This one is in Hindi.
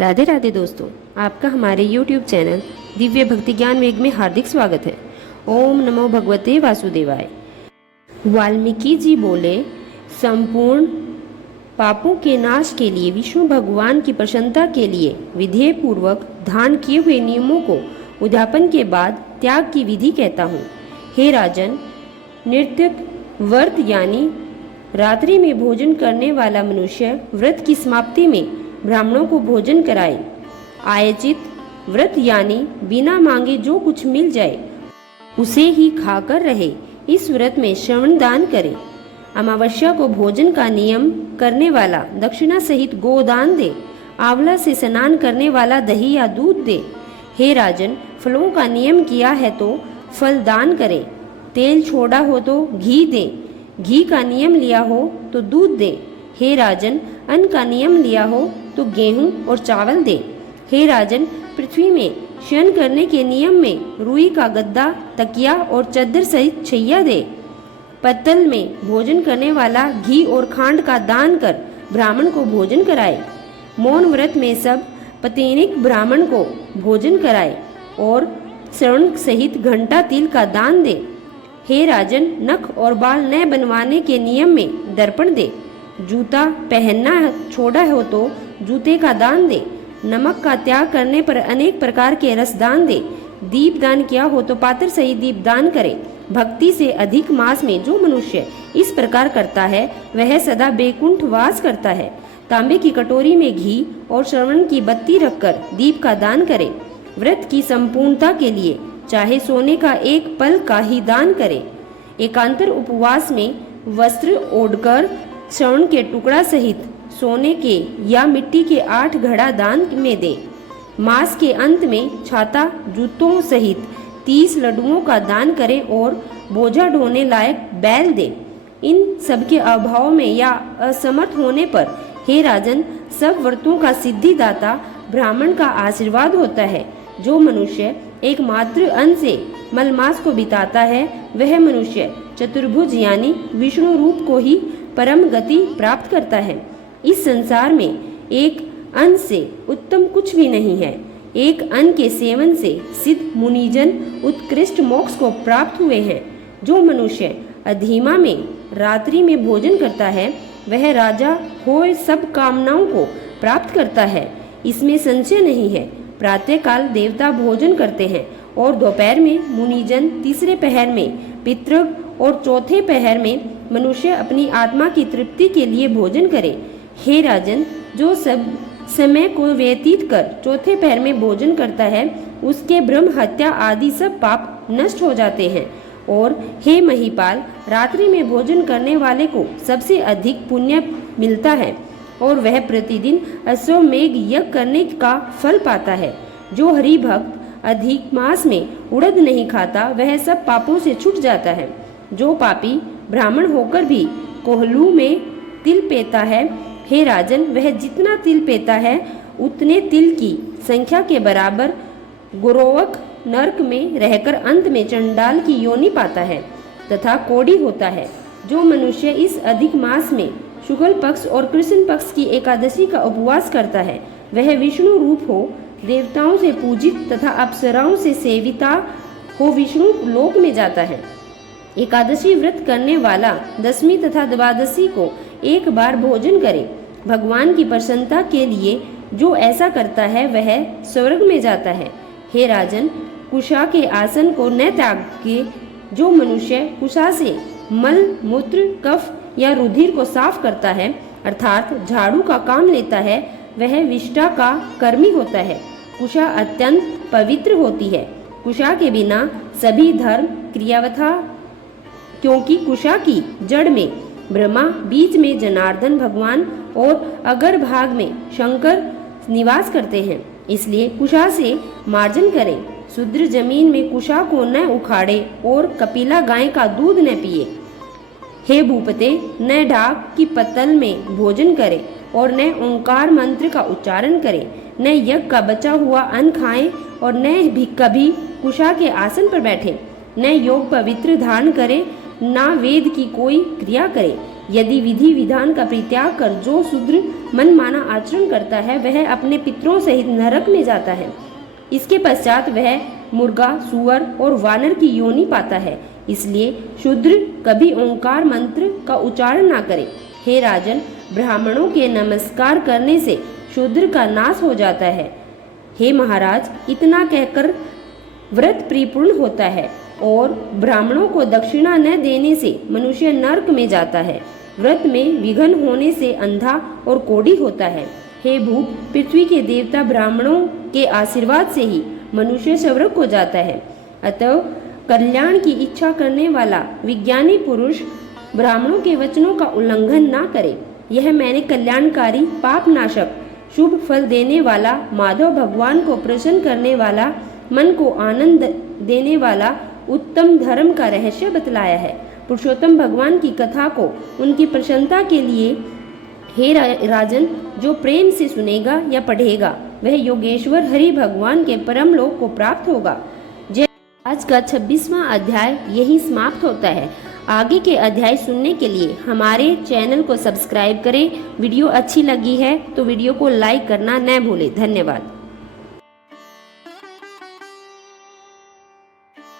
राधे राधे दोस्तों, आपका हमारे YouTube चैनल दिव्य भक्ति ज्ञान वेग में हार्दिक स्वागत है। ओम नमो भगवते वासुदेवाय। वाल्मीकि जी बोले, संपूर्ण पापों के नाश के लिए विष्णु भगवान की प्रसन्नता के लिए विधेय पूर्वक धारण किए हुए नियमों को उद्यापन के बाद त्याग की विधि कहता हूँ। हे राजन, नृत्यक व्रत यानी रात्रि में भोजन करने वाला मनुष्य व्रत की समाप्ति में ब्राह्मणों को भोजन कराए। आयचित व्रत यानी बिना मांगे जो कुछ मिल जाए उसे ही खाकर रहे। इस व्रत में श्रवण दान करे। अमावस्या को भोजन का नियम करने वाला दक्षिणा सहित गोदान दे। आंवला से स्नान करने वाला दही या दूध दे। हे राजन, फलों का नियम किया है तो फल दान करे। तेल छोड़ा हो तो घी दे। घी का नियम लिया हो तो दूध दे। हे राजन, अन्न का नियम लिया हो तो गेहूं और चावल दे। हे राजन, पृथ्वी में शयन करने के नियम में रुई का गद्दा, तकिया और चद्दर सहित छैया दे। पत्तल में भोजन करने वाला घी और खांड का दान कर ब्राह्मण को भोजन कराए। मौन व्रत में सब पतेनिक ब्राह्मण को भोजन कराए और श्रवण सहित घंटा तिल का दान दे। हे राजन, नख और बाल न बनवाने के नियम में दर्पण दे। जूता पहनना छोड़ा हो तो जूते का दान दे। नमक का त्याग करने पर अनेक प्रकार के रस दान दे। दीप दान किया हो तो पात्र सहित दीप दान करे। भक्ति से अधिक मास में जो मनुष्य इस प्रकार करता है वह सदा बैकुंठ वास करता है। तांबे की कटोरी में घी और श्रवण की बत्ती रखकर दीप का दान करे। व्रत की संपूर्णता के लिए चाहे सोने का एक पल का ही दान करे। एकांतर उपवास में वस्त्र ओढ़कर श्रवण के टुकड़ा सहित सोने के या मिट्टी के 8 घड़ा दान में दे। मास के अंत में छाता जूतों सहित 30 लड्डुओं का दान करे और बोझा ढोने लायक बैल दे। इन सबके अभाव में या असमर्थ होने पर हे राजन, सब व्रतों का सिद्धिदाता ब्राह्मण का आशीर्वाद होता है। जो मनुष्य एकमात्र अन्न से मलमास को बिताता है वह मनुष्य चतुर्भुज यानी विष्णु रूप को ही परम गति प्राप्त करता है। इस संसार में एक अन्न से उत्तम कुछ भी नहीं है। एक अन्न के सेवन से सिद्ध मुनिजन उत्कृष्ट मोक्ष को प्राप्त हुए हैं। जो मनुष्य अधिमा में रात्रि में भोजन करता है वह राजा होए सब कामनाओं को प्राप्त करता है, इसमें संशय नहीं है। प्रातः काल देवता भोजन करते हैं और दोपहर में मुनिजन, तीसरे पहर में पितृ और चौथे पहर में मनुष्य अपनी आत्मा की तृप्ति के लिए भोजन करे। हे राजन, जो सब समय को व्यतीत कर चौथे पहर में भोजन करता है उसके ब्रह्म हत्या आदि सब पाप नष्ट हो जाते हैं। और हे महिपाल, रात्रि में भोजन करने वाले को सबसे अधिक पुण्य मिलता है और वह प्रतिदिन अश्वमेघ यज्ञ करने का फल पाता है। जो हरि भक्त अधिक मास में उड़द नहीं खाता वह सब पापों से छूट जाता है। जो पापी ब्राह्मण होकर भी कोहलू में तिल पेता है, हे राजन, वह जितना तिल पेता है उतने तिल की संख्या के बराबर गोरोवक नरक में रहकर अंत में चंडाल की योनि पाता है तथा कोढ़ी होता है। जो मनुष्य इस अधिक मास में शुक्ल पक्ष और कृष्ण पक्ष की एकादशी का उपवास करता है वह विष्णु रूप हो देवताओं से पूजित तथा अप्सराओं से सेविता हो विष्णु लोक में जाता है। एकादशी व्रत करने वाला दसवीं तथा द्वादशी को एक बार भोजन करे। भगवान की प्रसन्नता के लिए जो ऐसा करता है वह स्वर्ग में जाता है। हे राजन, कुशा के आसन को न त्याग के जो मनुष्य कुशा से मल मूत्र कफ या रुधिर को साफ करता है अर्थात झाड़ू का काम लेता है वह विष्टा का कर्मी होता है। कुशा अत्यंत पवित्र होती है। कुशा के बिना सभी धर्म क्रियावथा, क्योंकि कुशा की जड़ में ब्रह्मा, बीच में जनार्दन भगवान और अगर भाग में शंकर निवास करते हैं, इसलिए कुशा से मार्जन करें। शुद्र जमीन में कुशा को न उखाड़े और कपिला गाय का दूध न पिए। हे भूपते, न ढाक की पत्तल में भोजन करे और न ओंकार मंत्र का उच्चारण करे। न यज्ञ का बचा हुआ अन्न खाएं और न भी कभी कुशा के आसन पर बैठे। न योग पवित्र धारण करे, ना वेद की कोई क्रिया करे। यदि विधि विधान का परित्याग कर जो शूद्र मनमाना आचरण करता है वह अपने पितरों सहित नरक में जाता है। इसके पश्चात वह मुर्गा, सुअर और वानर की योनि पाता है। इसलिए शूद्र कभी ओंकार मंत्र का उच्चारण ना करे। हे राजन, ब्राह्मणों के नमस्कार करने से शूद्र का नाश हो जाता है। हे महाराज, इतना कहकर व्रत परिपूर्ण होता है और ब्राह्मणों को दक्षिणा न देने से मनुष्य नरक में जाता है। व्रत में विघ्न होने से अंधा और कोढ़ी होता है। हे भूप, पृथ्वी के देवता ब्राह्मणों के आशीर्वाद से ही मनुष्य सवर्ग को जाता है। अतः कल्याण की इच्छा करने वाला विज्ञानी पुरुष ब्राह्मणों के वचनों का उल्लंघन ना करे। यह मैंने कल्याणकारी, पाप नाशक, शुभ फल देने वाला, माधव भगवान को प्रसन्न करने वाला, मन को आनंद देने वाला उत्तम धर्म का रहस्य बतलाया है। पुरुषोत्तम भगवान की कथा को उनकी प्रसन्नता के लिए हे राजन, जो प्रेम से सुनेगा या पढ़ेगा वह योगेश्वर हरि भगवान के परम लोक को प्राप्त होगा। जय। आज का 26वां अध्याय यही समाप्त होता है। आगे के अध्याय सुनने के लिए हमारे चैनल को सब्सक्राइब करें। वीडियो अच्छी लगी है तो वीडियो को लाइक करना न भूलें। धन्यवाद।